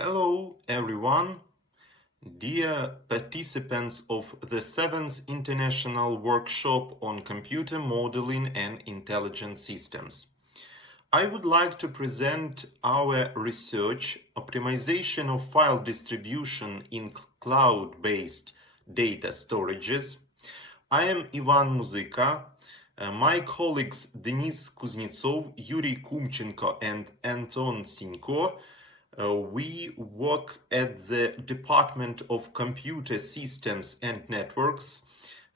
Hello everyone, dear participants of the 7th International Workshop on Computer Modeling and Intelligent Systems. I would like to present our research, optimization of file distribution in cloud-based data storages. I am Ivan Muzyka. My colleagues Denis Kuznetsov, Yuri Kumchenko and Anton Sinko we work at the Department of Computer Systems and Networks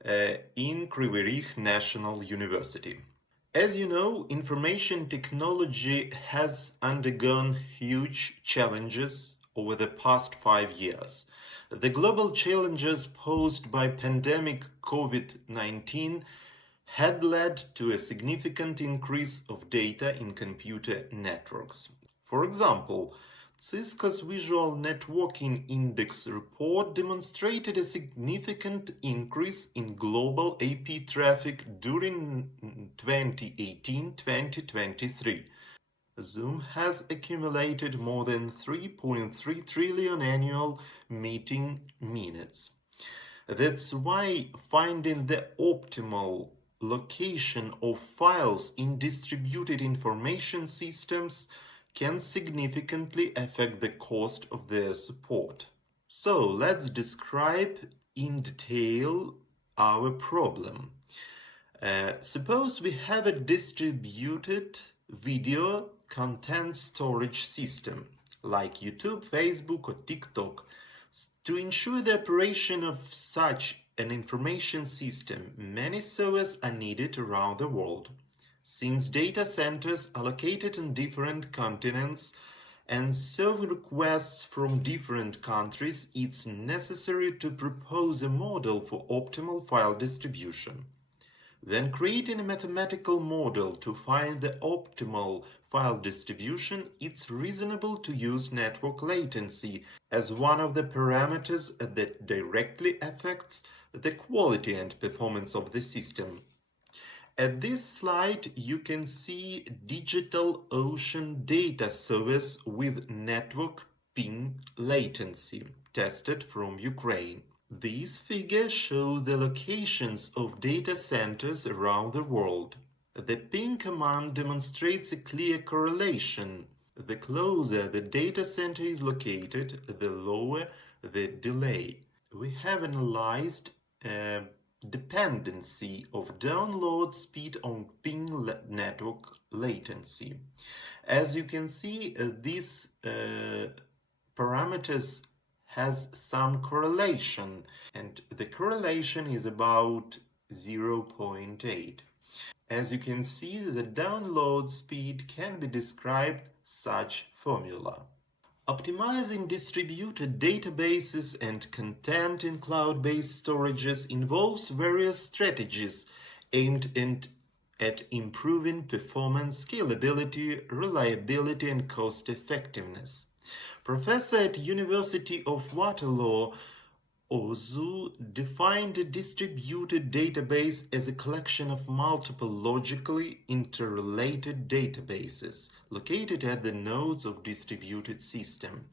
in Kryvyi Rih National University. As you know, information technology has undergone huge challenges over the past 5 years. The global challenges posed by pandemic COVID-19 had led to a significant increase of data in computer networks. For example, Cisco's Visual Networking Index report demonstrated a significant increase in global IP traffic during 2018-2023. Zoom has accumulated more than 3.3 trillion annual meeting minutes. That's why finding the optimal location of files in distributed information systems can significantly affect the cost of their support. So let's describe in detail our problem. Suppose we have a distributed video content storage system like YouTube, Facebook, or TikTok. To ensure the operation of such an information system, many servers are needed around the world. Since data centers are located in different continents and serve requests from different countries, it's necessary to propose a model for optimal file distribution. When creating a mathematical model to find the optimal file distribution, it's reasonable to use network latency as one of the parameters that directly affects the quality and performance of the system. At this slide, you can see DigitalOcean data service with network ping latency tested from Ukraine. These figures show the locations of data centers around the world. The ping command demonstrates a clear correlation. The closer the data center is located, the lower the delay. We have analyzed dependency of download speed on ping network latency. As you can see, these parameters has some correlation, and the correlation is about 0.8. As you can see, the download speed can be described such formula. Optimizing distributed databases and content in cloud-based storages involves various strategies aimed at improving performance, scalability, reliability, and cost-effectiveness. Professor at University of Waterloo, Ozu, defined a distributed database as a collection of multiple logically interrelated databases located at the nodes of distributed system.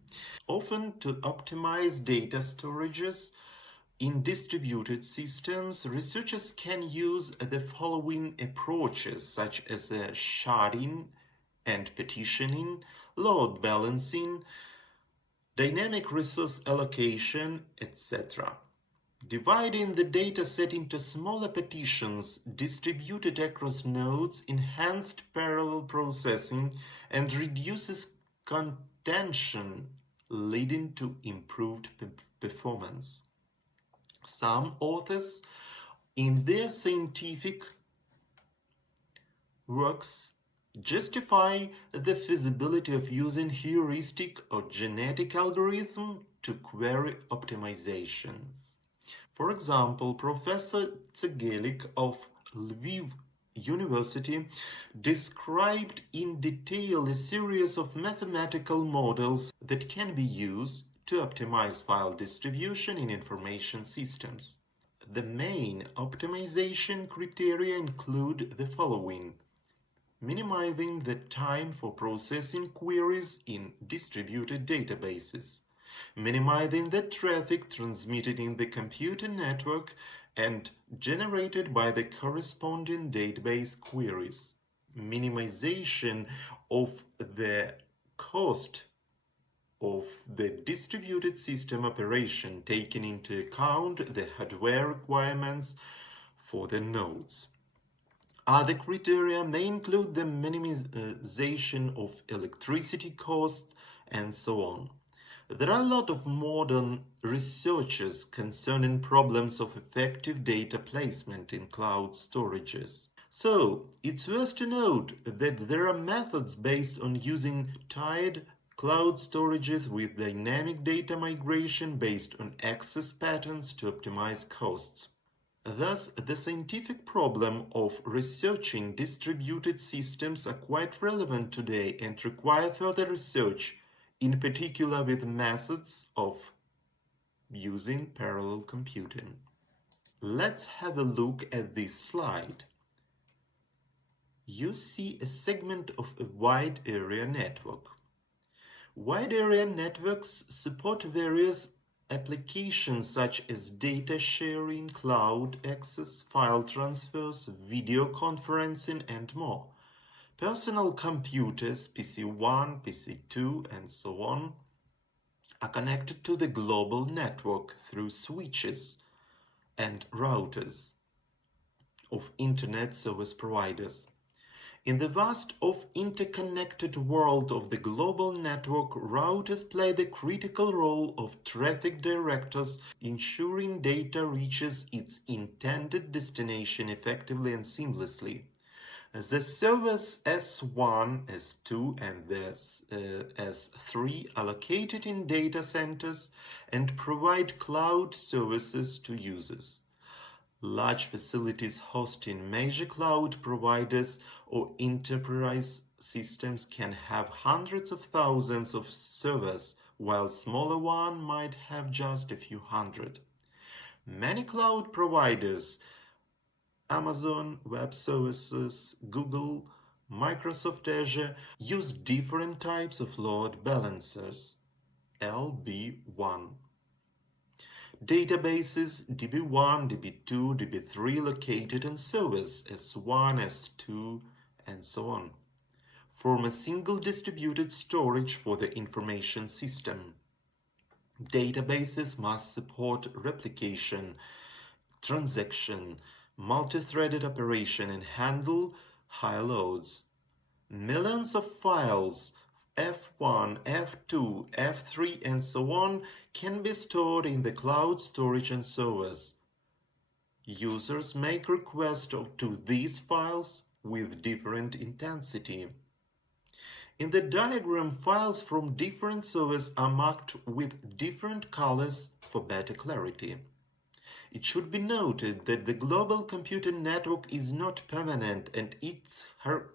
Often to optimize data storages in distributed systems, researchers can use the following approaches such as sharding and partitioning, load balancing, dynamic resource allocation, etc. Dividing the dataset into smaller partitions distributed across nodes enhanced parallel processing and reduces contention, leading to improved performance. Some authors, in their scientific works, justify the feasibility of using heuristic or genetic algorithm to query optimization. For example, Professor Tsegelik of Lviv University described in detail a series of mathematical models that can be used to optimize file distribution in information systems. The main optimization criteria include the following: minimizing the time for processing queries in distributed databases, minimizing the traffic transmitted in the computer network and generated by the corresponding database queries, minimization of the cost of the distributed system operation, taking into account the hardware requirements for the nodes. Other criteria may include the minimization of electricity costs and so on. There are a lot of modern researches concerning problems of effective data placement in cloud storages. So, it's worth to note that there are methods based on using tied cloud storages with dynamic data migration based on access patterns to optimize costs. Thus, the scientific problem of researching distributed systems are quite relevant today and require further research, in particular with methods of using parallel computing. Let's have a look at this slide. You see a segment of a wide area network. Wide area networks support various applications such as data sharing, cloud access, file transfers, video conferencing, and more. Personal computers, PC1, PC2, and so on, are connected to the global network through switches and routers of Internet service providers. In the vast of interconnected world of the global network, routers play the critical role of traffic directors, ensuring data reaches its intended destination effectively and seamlessly. The servers S1, S2, and S3 are located in data centers and provide cloud services to users. Large facilities hosting major cloud providers or enterprise systems can have hundreds of thousands of servers, while smaller ones might have just a few hundred. Many cloud providers, Amazon Web Services, Google, Microsoft Azure, use different types of load balancers, LB1. Databases DB1, DB2, DB3 located on servers S1, S2, and so on, form a single distributed storage for the information system. Databases must support replication, transaction, multi-threaded operation, and handle high loads. Millions of files F1, F2, F3, and so on can be stored in the cloud storage and servers. Users make requests to these files with different intensity. In the diagram, files from different servers are marked with different colors for better clarity. It should be noted that the global computer network is not permanent and its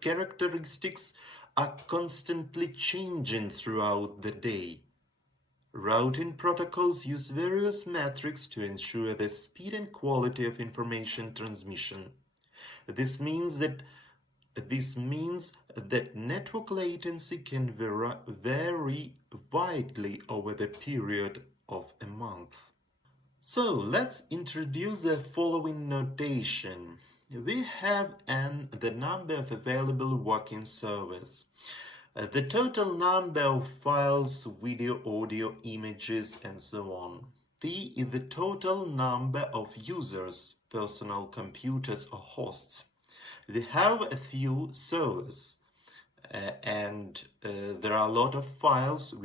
characteristics are constantly changing throughout the day. Routing protocols use various metrics to ensure the speed and quality of information transmission. This means that network latency can vary widely over the period of a month. So let's introduce the following notation. We have the number of available working servers, the total number of files, video, audio, images, and so on. P is the total number of users, personal computers or hosts. We have a few servers, and there are a lot of files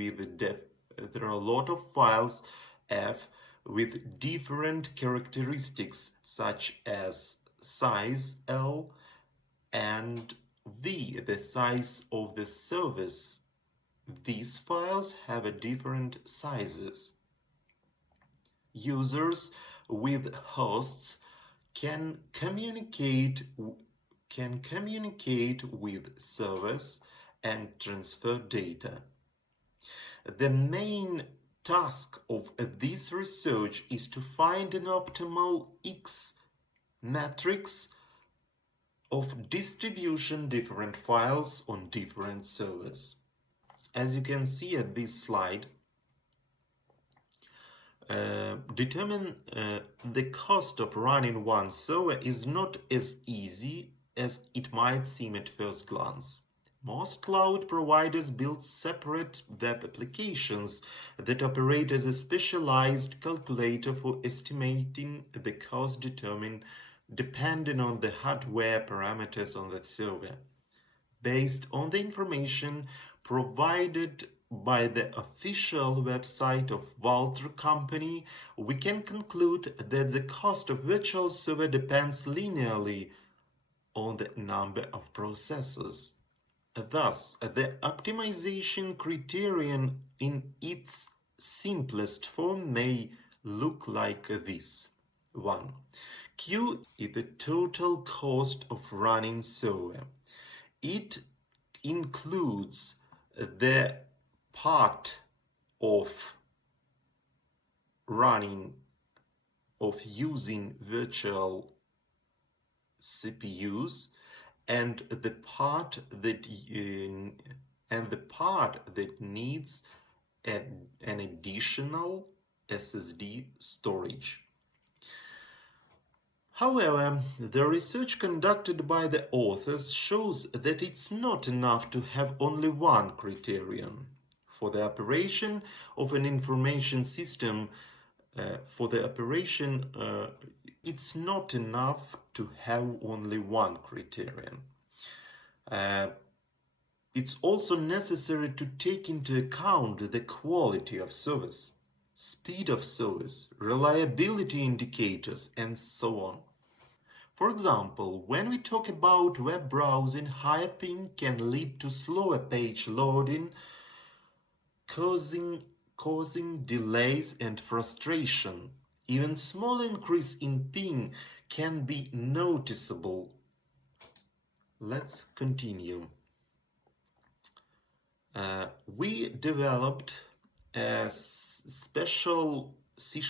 F with different characteristics such as size L and V, the size of the service. These files have a different sizes. Users with hosts can communicate with servers and transfer data. The main task of this research is to find an optimal X matrix of distribution different files on different servers. As you can see at this slide, determine the cost of running one server is not as easy as it might seem at first glance. Most cloud providers build separate web applications that operate as a specialized calculator for estimating the cost depending on the hardware parameters on that server. Based on the information provided by the official website of Walter Company, we can conclude that the cost of virtual server depends linearly on the number of processes. Thus, the optimization criterion in its simplest form may look like this. 1. Q is the total cost of running server. It includes the part of using virtual CPUs and the part that needs an additional SSD storage. However, the research conducted by the authors shows that it's not enough to have only one criterion. For the operation of an information system, it's not enough to have only one criterion. It's also necessary to take into account the quality of service, speed of service, reliability indicators, and so on. For example, when we talk about web browsing, higher ping can lead to slower page loading, causing delays and frustration. Even small increase in ping can be noticeable. Let's continue. We developed a special C#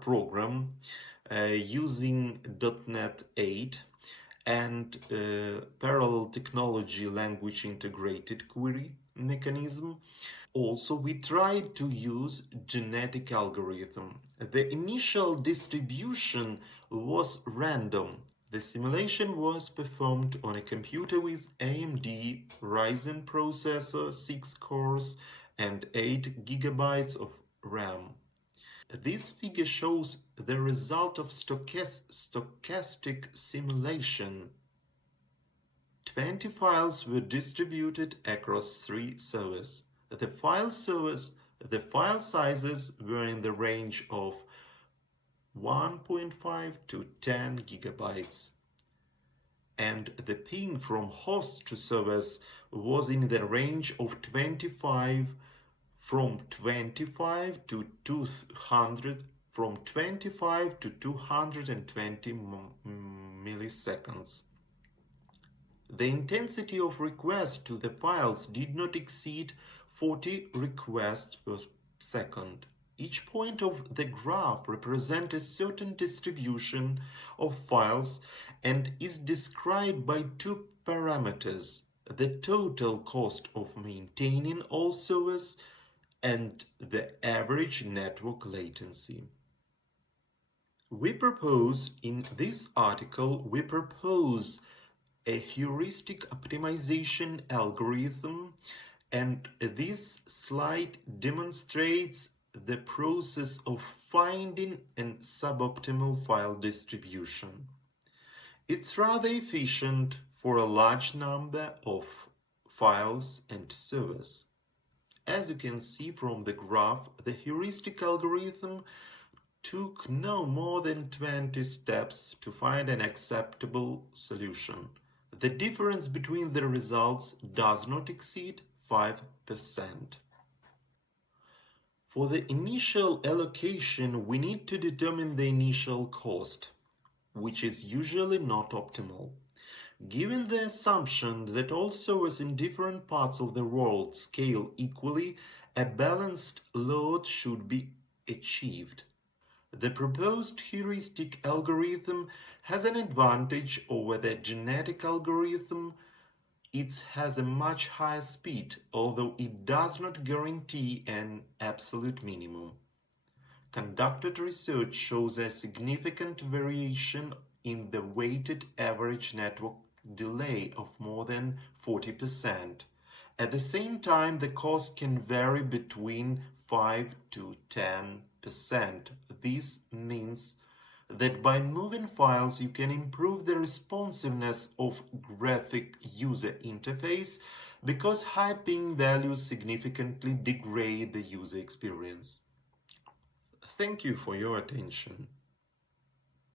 program using .NET 8 and parallel technology language integrated query mechanism. Also, we tried to use genetic algorithm. The initial distribution was random. The simulation was performed on a computer with AMD Ryzen processor, 6 cores, and 8 GB of RAM. This figure shows the result of stochastic simulation. 20 files were distributed across 3 servers. The file sizes were in the range of 1.5 to 10 gigabytes. And the ping from host to servers was in the range of from 25 to 220 milliseconds. The intensity of requests to the files did not exceed 40 requests per second. Each point of the graph represents a certain distribution of files and is described by 2 parameters: the total cost of maintaining all servers and the average network latency. In this article, we propose a heuristic optimization algorithm, and this slide demonstrates the process of finding a suboptimal file distribution. It's rather efficient for a large number of files and servers. As you can see from the graph, the heuristic algorithm took no more than 20 steps to find an acceptable solution. The difference between the results does not exceed 5%. For the initial allocation, we need to determine the initial cost, which is usually not optimal. Given the assumption that all servers in different parts of the world scale equally, a balanced load should be achieved. The proposed heuristic algorithm has an advantage over the genetic algorithm. It has a much higher speed, although it does not guarantee an absolute minimum. Conducted research shows a significant variation in the weighted average network delay of more than 40%. At the same time, the cost can vary between 5 to 10%. This means that by moving files, you can improve the responsiveness of graphic user interface because high ping values significantly degrade the user experience. Thank you for your attention.